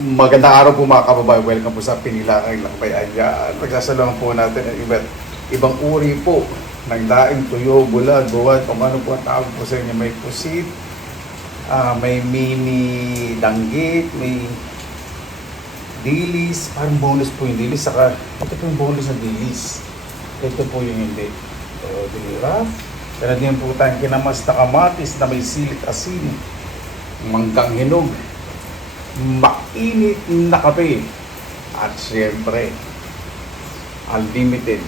Magandang araw po mga kababayan. Welcome po sa Pinilakang Lakbayan. Yan, pagsasaluhan po natin ang ibang uri po ng daing tuyo, bulag, buwan, kung ano po ang tawag po sa inyo. May pusit, may mini danggit, may dilis, parang bonus po yung dilis. Saka, ito po yung bonus ng dilis. Ito po yung hindi. So, dira. Kaya din po tayong kinamas na kamatis na may silit asin, manggang hinog, mainit na kape, at syempre unlimited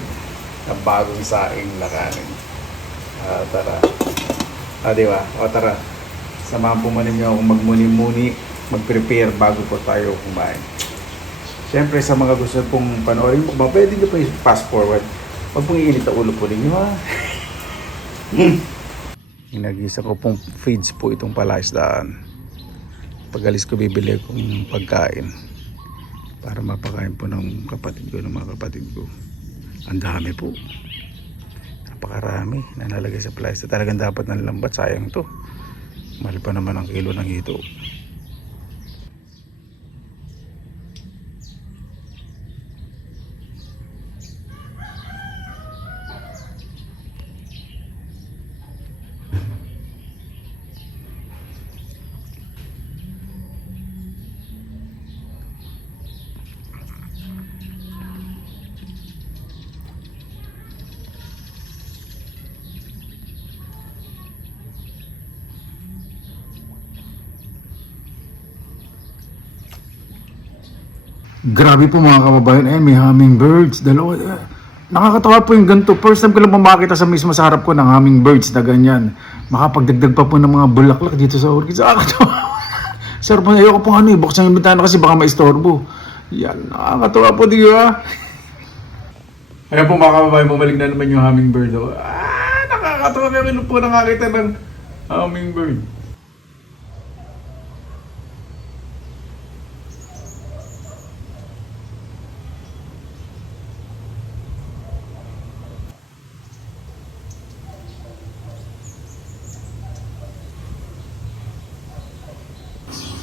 na bagong saing na kanin. Tara, diba? Tara, samahan po man ninyo akong magmuni-muni, mag-prepare bago po tayo kumain. Syempre sa mga gusto pong panoorin mo, pwede nyo po i-fast forward. Huwag pong iinit ang ulo po ninyo, ha. Nag-isa ko pong feeds po itong palaisdaan. Pag-alis ko bibili kong pagkain para mapakain po ng kapatid ko, ng mga kapatid ko. Ang dami po, napakarami na nalagay sa plastic. Talagang dapat ng lambat, sayang to. Mahal pa naman ang kilo ng hito. Grabe po mga kababayan, may hummingbirds, dalawa. Nakakatawa po yung ganito. First time ko lang makita sa mismo sa harap ko ng hummingbirds na ganyan. Makapagdagdag pa po ng mga bulaklak dito sa orchids. Nakakatawa. Sir, ayoko po buksan yung bintana kasi baka maistorbo. Yan, nakakatawa po, di ba? Ayan po mga kababayan, bumalik na naman yung hummingbird. Nakakatawa kami po nakakita ng hummingbird.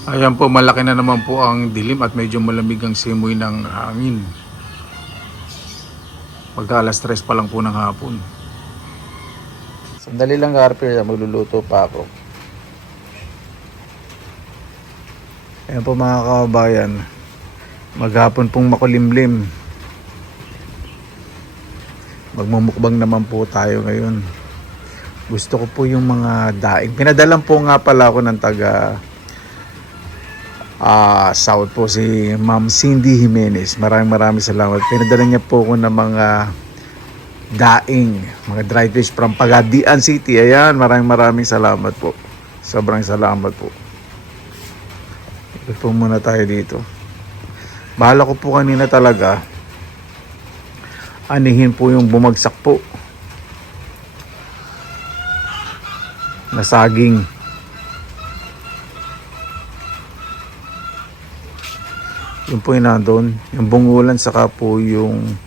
Ayan po, malaki na naman po ang dilim at medyo malamig ang simoy ng hangin. Pagka alas 3 pa lang po ng hapon. Sandali lang, Harper, magluluto pa ako. Ayan po mga kababayan, maghapon pong makulimlim. Magmumukbang naman po tayo ngayon. Gusto ko po yung mga daing. Pinadalan po nga pala ako ng taga South po, si Ma'am Cindy Jimenez. Maraming salamat. Pinadala niya po ako ng mga daing, mga dry fish from Pagadian City. Ayan, maraming salamat po. Sobrang salamat po. Ikot po muna tayo dito. Bahala ko po kanina talaga anihin po yung bumagsak po na saging. Yung po yung nandun, yung bungulan, saka po yung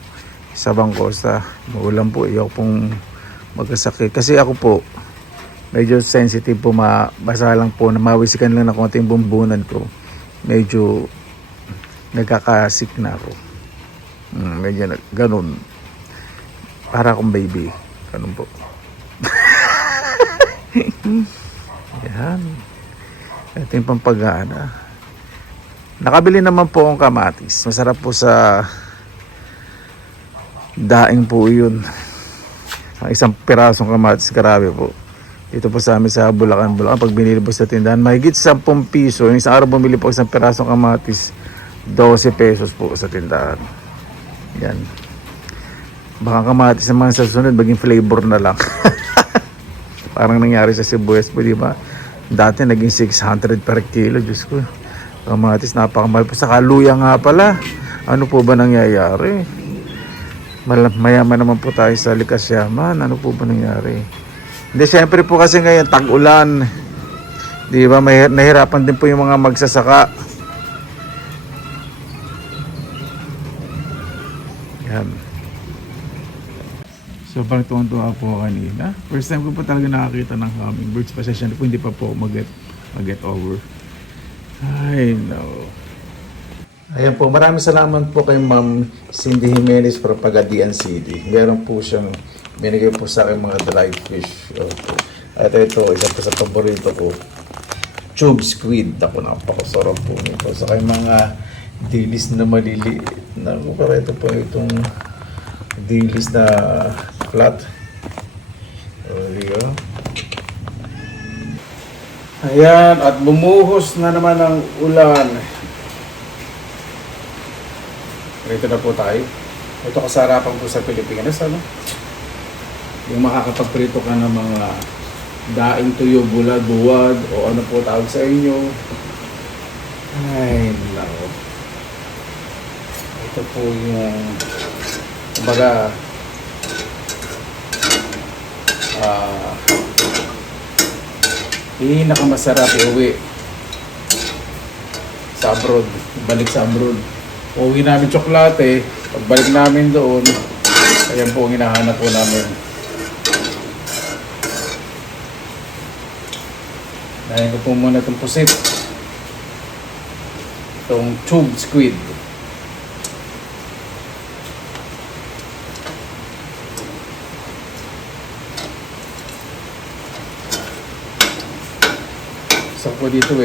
sa bangkosa. Maulan po, ayaw pong magkasakit. Kasi ako po, medyo sensitive po, basa lang po, na mawisikan lang na konti yung bumbunan ko. Medyo nagkakasik na ako. Medyo ganun. Para akong baby. Ganun po. Yan. Ito yung pampagana. Nakabili naman po akong kamatis. Masarap po sa daing po yun. Ang isang pirasong kamatis, grabe po. Dito po sa amin sa Bulacan. Pag binili po sa tindahan, mahigit 10 piso. Yung isang araw bumili po isang pirasong kamatis, 12 pesos po sa tindahan. Yan. Baka kamatis naman sa sunod, maging flavor na lang. Parang nangyari sa sibuyas po, di ba? Dati naging 600 per kilo, Diyos ko. Kamatis, napakamahal po. Saka luya nga pala. Ano po ba nangyayari? Mayaman naman po tayo sa likas yaman. Ano po ba nangyayari? Hindi, syempre po kasi ngayon tag-ulan. Di ba? Nahirapan din po yung mga magsasaka. Yan. Sobrang tuwang-tuwa po kanina. First time ko po talaga nakakita ng hummingbirds. Pasensya na po, hindi pa po mag-get over. Ay, no. Ayan po, maraming salamat po kay Ma'am Cindy Jimenez from Pagadian City. Meron po siyang binigay po sa akin mga dried fish. Opo. At ito, isa po sa paborito ko, tube squid. Ako, napakasarap po nito. Sa kay mga dilis na maliliit. Naku, para ito po itong dilis na flat. Diba? Ayan, at bumuhos na naman ang ulan. Ito na po tayo. Ito kasarapan po sa Pilipinas, ano? Yung makakapagprito ka ng mga daing tuyo, bulad, buwad, o ano po tawag sa inyo. Ay, nako. Ito po yung, kumbaga, pinakamasarap iuwi sa abroad, balik sa abroad. Uwi namin tsokolate, pagbalik namin doon, ayan po ang hinahanap po namin. Dahil ko po muna itong pusit. Itong tube squid. So po dito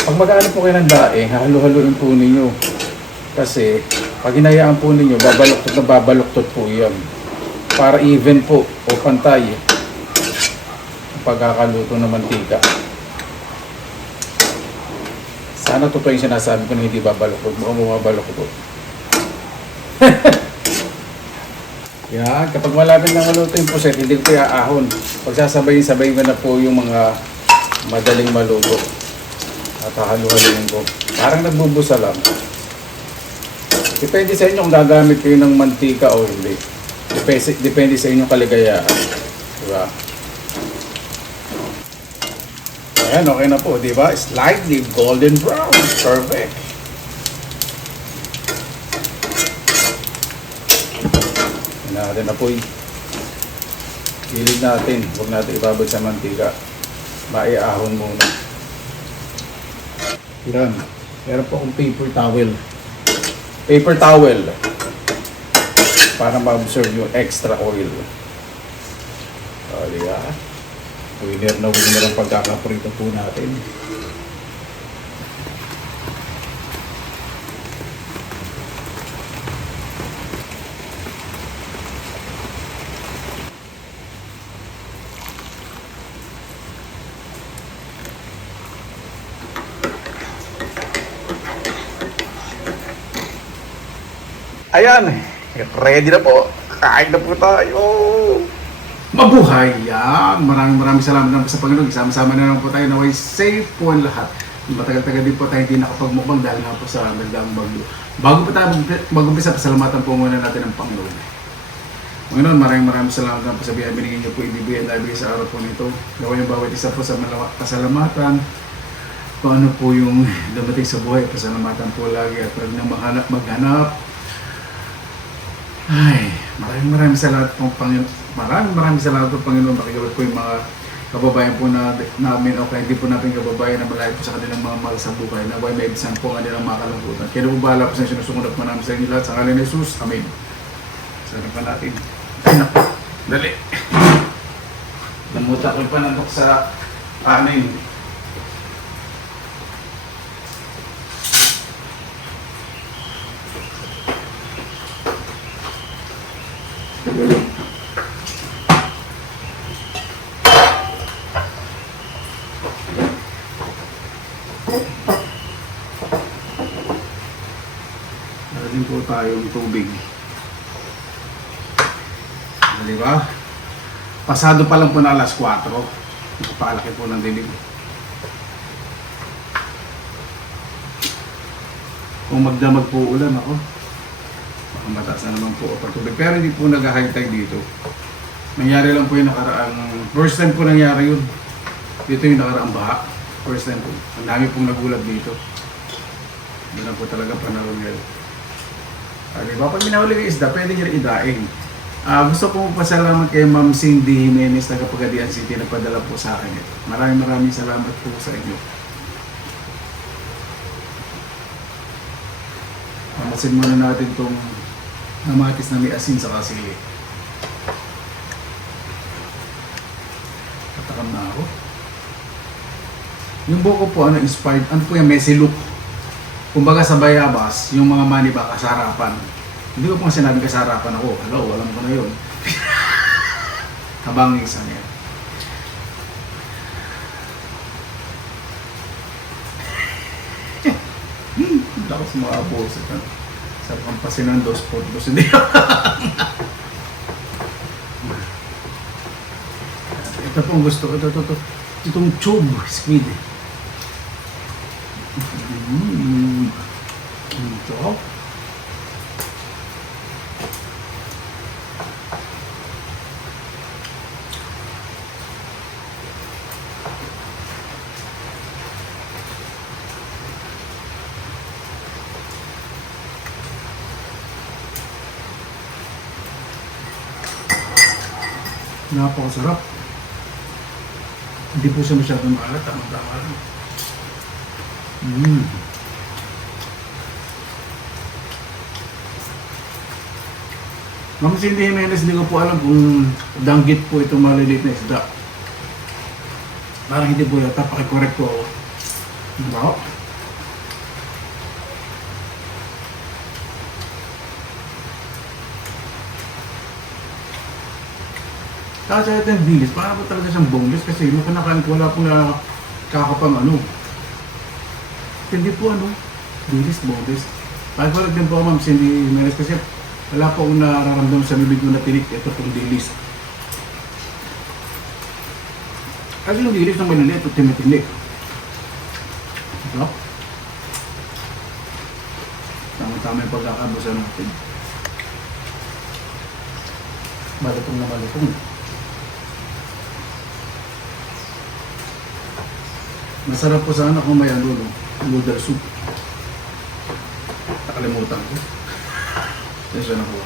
pag mag-ano po kayo ng daing, halo-haloin po ninyo. Kasi pag hinayaan po ninyo, babaluktot na babaluktot po yan. Para even po o pantay ang pagkakaluto ng mantika. Sana totoo yung sinasabi ko na hindi babaluktot. Mukhang bumabaluktot. Yan, kapag malapit na maluto yung puset, hindi ko iaahon. Pagsasabayin-sabayin ko na po yung mga madaling maluto. At halu-haluin ko. Parang nagbubusa lang. Depende sa inyo kung gagamit kayo ng mantika o hindi. Depende sa inyong kaligayaan. Diba? Ayan, okay na po. Diba? Slightly golden brown. Perfect. Natin na po. Hilig natin. Huwag natin ibabad sa mantika. Maiahon muna. Yan. Meron po akong paper towel. Paper towel. Para ma-absorb yung extra oil. O, diba? Winner ang pagkakaprito po natin. Ayan, ready na po. Kain na po tayo. Mabuhay! Yan! Maraming salamat na po sa Panginoon. Sama-sama na lang po tayo. Naway safe po ang lahat. Matagal-tagal din po tayo hindi nakapagmukbang dahil nga po sa nagdaang bagyo. Bago po tayo mag-umpisa, pasalamatan po muna natin ang Panginoon. Panginoon, maraming salamat na po sa biyaya binigyan niyo po ibibigay at ibigay sa araw po nito. Naway yung bawat isa po sa pasalamatan. Kung ano po yung dumating sa buhay, pasalamatan po lagi at huwag nang maghanap. Ay, maraming salamat po Panginoon. Maraming salamat po Panginoon. Makikinig po yung mga kababayan po namin o kaya hindi po natin kababayan na malayo po sa kanilang mga mahal sa buhay na may ibisan po ang kanilang mga kalungkutan. Kaya po bahala po sa sinusunod po namin sa inyo lahat sa ngalan ni Jesus. Amen. Sana pa natin. Ay naku, dali. Namuta ko pa nantok sa amin. Narating po tayong tubig. Diba? Pasado pa lang po na alas 4. Napalaki po ng dilig. Kung magdamag po ulan ako, baka mataas na naman po ang tubig. Pero hindi po nag-high tide dito. Nangyari lang po yung nakaraang, first time po nangyari yun. Dito yung nakaraang baha. First time po. Ang dami pong nagulat dito. Hindi lang po talaga panahon ngayon. Diba? Pag minahuli ng isda, pwede nyo rin idaing. Gusto ko pasalamat kay Ma'am Cindy Jimenez na Pagadian City na padala po sa akin ito. Maraming salamat po sa inyo. Mamasin muna natin itong kamatis na may asin sa kasili. Tatakam na ako. Yung buko po, inspired, ano po yung messy look. Kumbaga sa bayabas, yung mga maniba kasarapan. Hindi ko pong sinabi kasarapan ako. Hello, alam ko na yun. Habang isa niya. Lakas mga abos. Sarap ang pasinan dos por dos. Hindi. Ito pong gusto ko. Ito. Itong tube squid. Ito. Napakasarap. Hindi po siya masyadong maalat. Tama-tama lang. Ma'am Cindy Jimenez, hindi ko po alam kung danggit po itong maliliit na isda. Parang hindi po yata, pakikorek po ako. Wow. Kasi ito yung dilis, parang po talaga siyang boneless kasi nung kinakain ko wala po na kakapang ano. Hindi po dilis, boneless. Pakikorek din po Ma'am Cindy Jimenez kasi wala po akong nararamdaman sa bibig mo na tinik. Ito pong dilis. Kasi yung dilis ng maliliit ito tinitinik. Ito. Tama-tama yung pagkakabusan natin. Malutong na malutong. Masarap po sana kung may noodle soup. Nakalimutan ko. Tensya na po.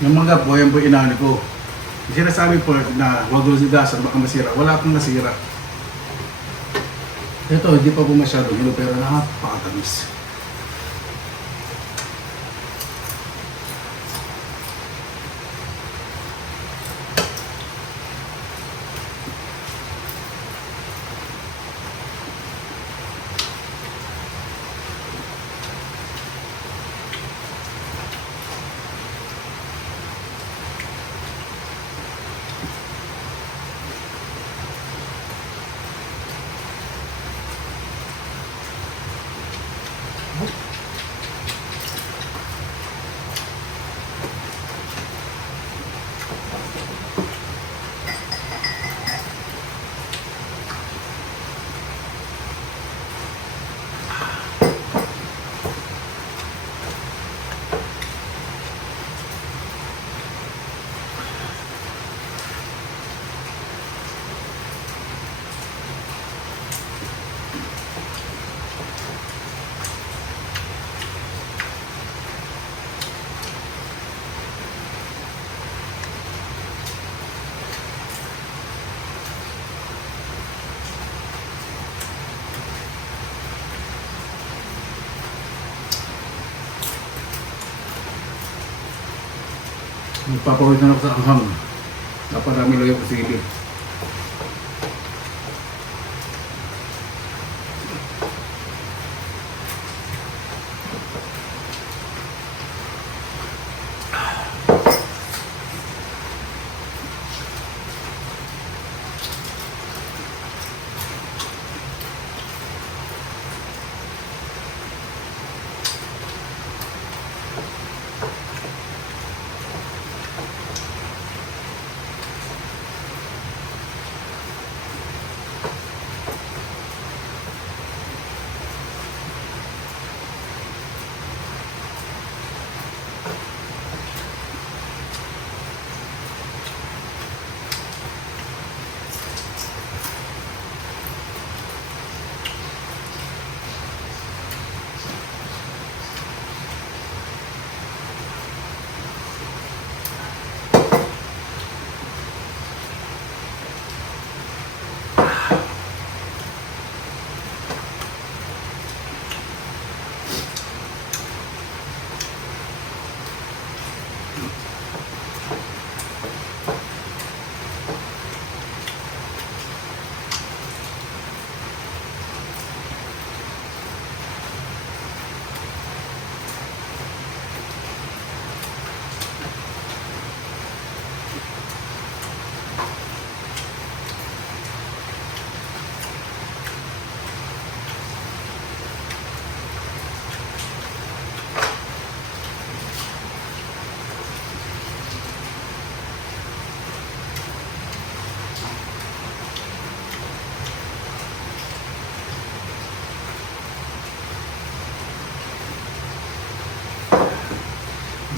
Yung mga po, yan po inani ko. Sinasabi po na huwag lusigasan, baka masira. Wala akong nasira. Ito, hindi pa po masyadong hilo, pero napakatamis. Magpapawid na ako sa anghang. Naparami lang yung sili.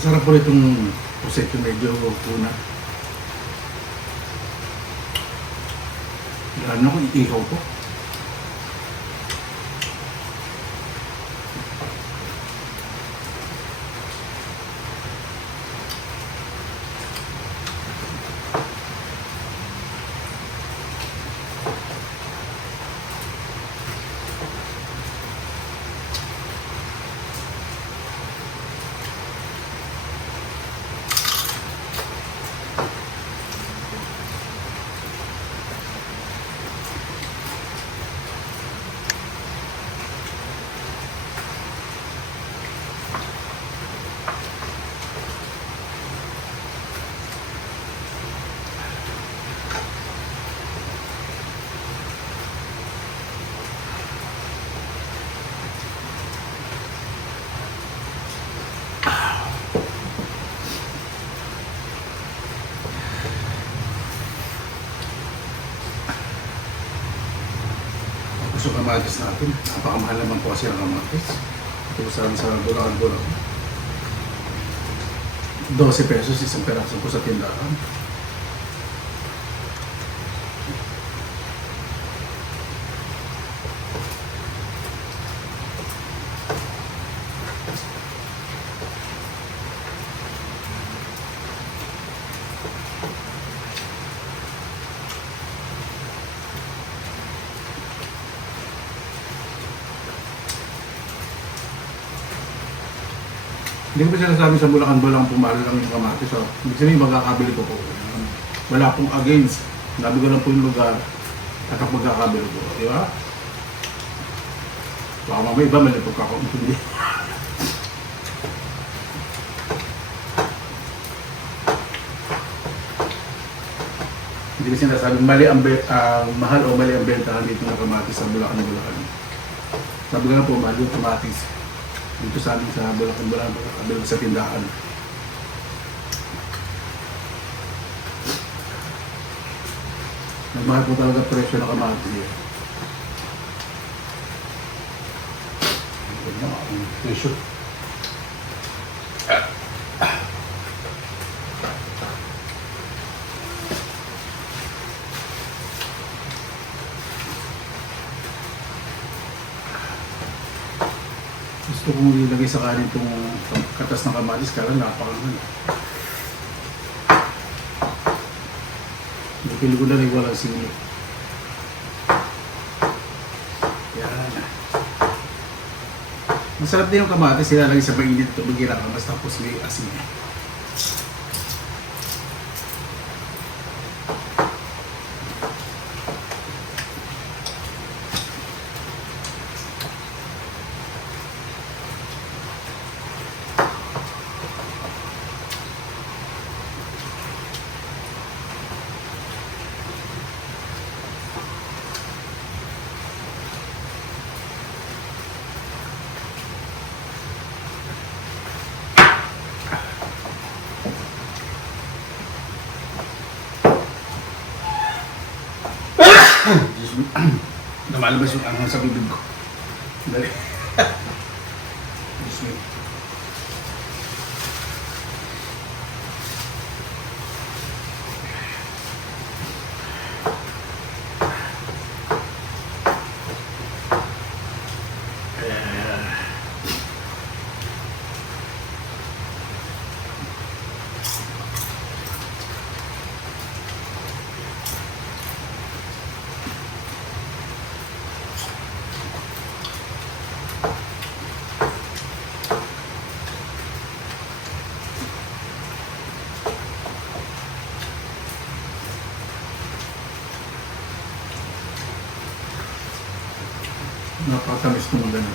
Masarap po itong prosecco, medyo kuna. Lalo na kung iihaw po. So kamatis natin, napakamahal naman po kasi ang kamatis. Ito sa Bulacan. 12 pesos isang peraso po sa tindahan. Hindi ko pa sinasabi sa Bulacan pumalo lang yung kamatis. So, hindi sabihin magkakabili ko po. Wala pong against. Sabi ko lang po yung lugar at ang magkakabili ko. Di ba? Baka mamaya iba malipog ako. Hindi. Hindi ko sinasabi mahal o mali ang bentahan dito ng kamatis sa Bulacan. Sabi ko lang po, mahal yung kamatis dito sa amin sa Bulacan, sa tindahan. Nagmahal po talaga presyo ng kamatis. Presyo. Gusto kong ilagay sa kanin itong katas ng kamatis, kaya napakamahal. Napili ko na rin walang sili. Yan. Masarap din yung kamatis, ilalagay sa mainit ito, magkirakamas tapos may asin. Namalabas yung anghang sa bibig ko. Dali. Excuse me. napakatamis ko magana.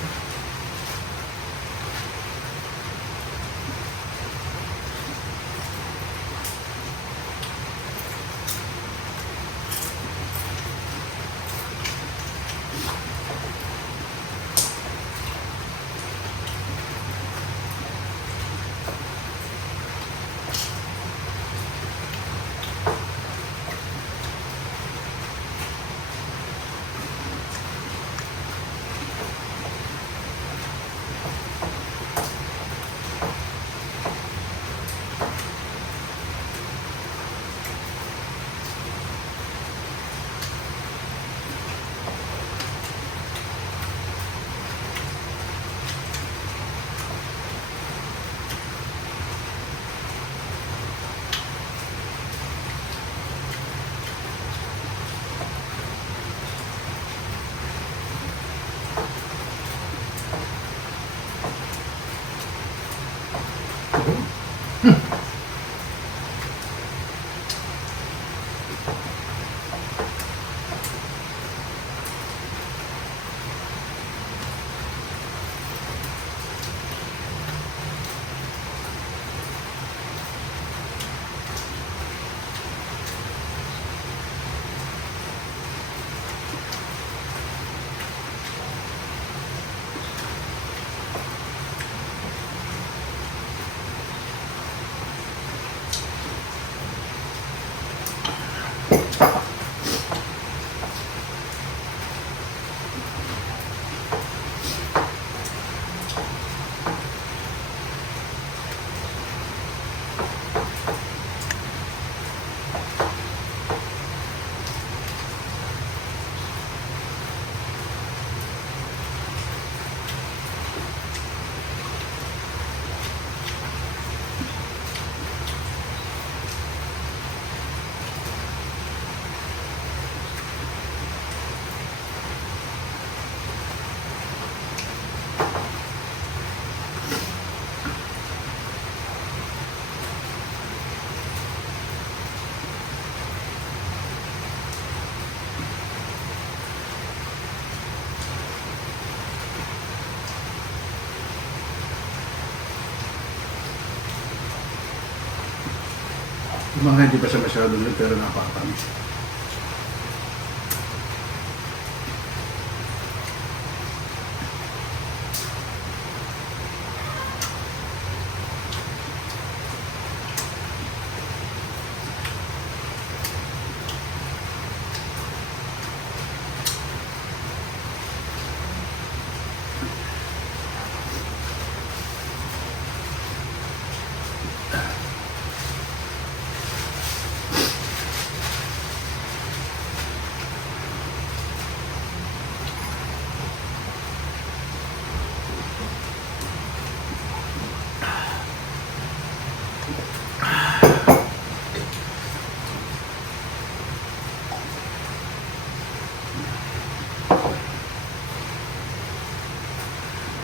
Yung mga hindi pa siya masyado yun, pero napakatamis.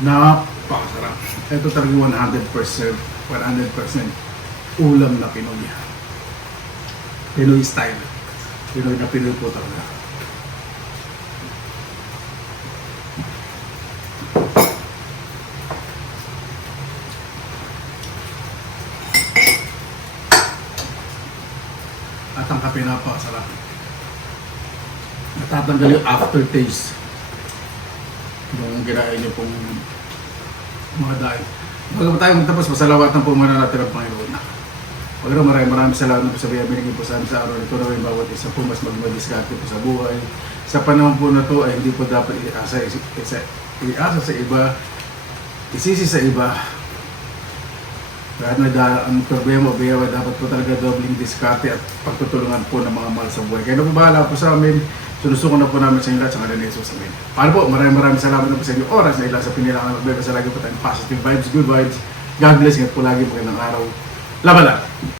Napakasarap. Ito talaga 100% ulam na Pinoy. Pinoy style. Pinoy na Pinoy po talaga. At ang kape napakasarap. Natatanggal yung aftertaste nung ginain niyo pong mga dahil. Bago tayo magtapos, masalawatan po muna natin ang Panginoon. Maraming salamat po sa binigay po sa amin sa araw. Ito na yung bawat isa po mas magmadiskarte po sa buhay. Sa panahon po na to ay hindi po dapat iasa sa iba, isisi sa iba. Kahit may ang problema o biyawa, dapat po talaga dobling diskarte at pagtutulungan po ng mga mahal sa buhay. Kaya na po bahala po sa amin. Sinusuko na po namin sa inyo lahat sa kanila ni Jesus. Amen. Paano po? Maraming salamat na po sa inyo oras na ilang sa pinilangan. Magbebe sa lagi po tayong positive vibes, good vibes. God bless. Ingat po lagi. Magandang araw. Laban lang!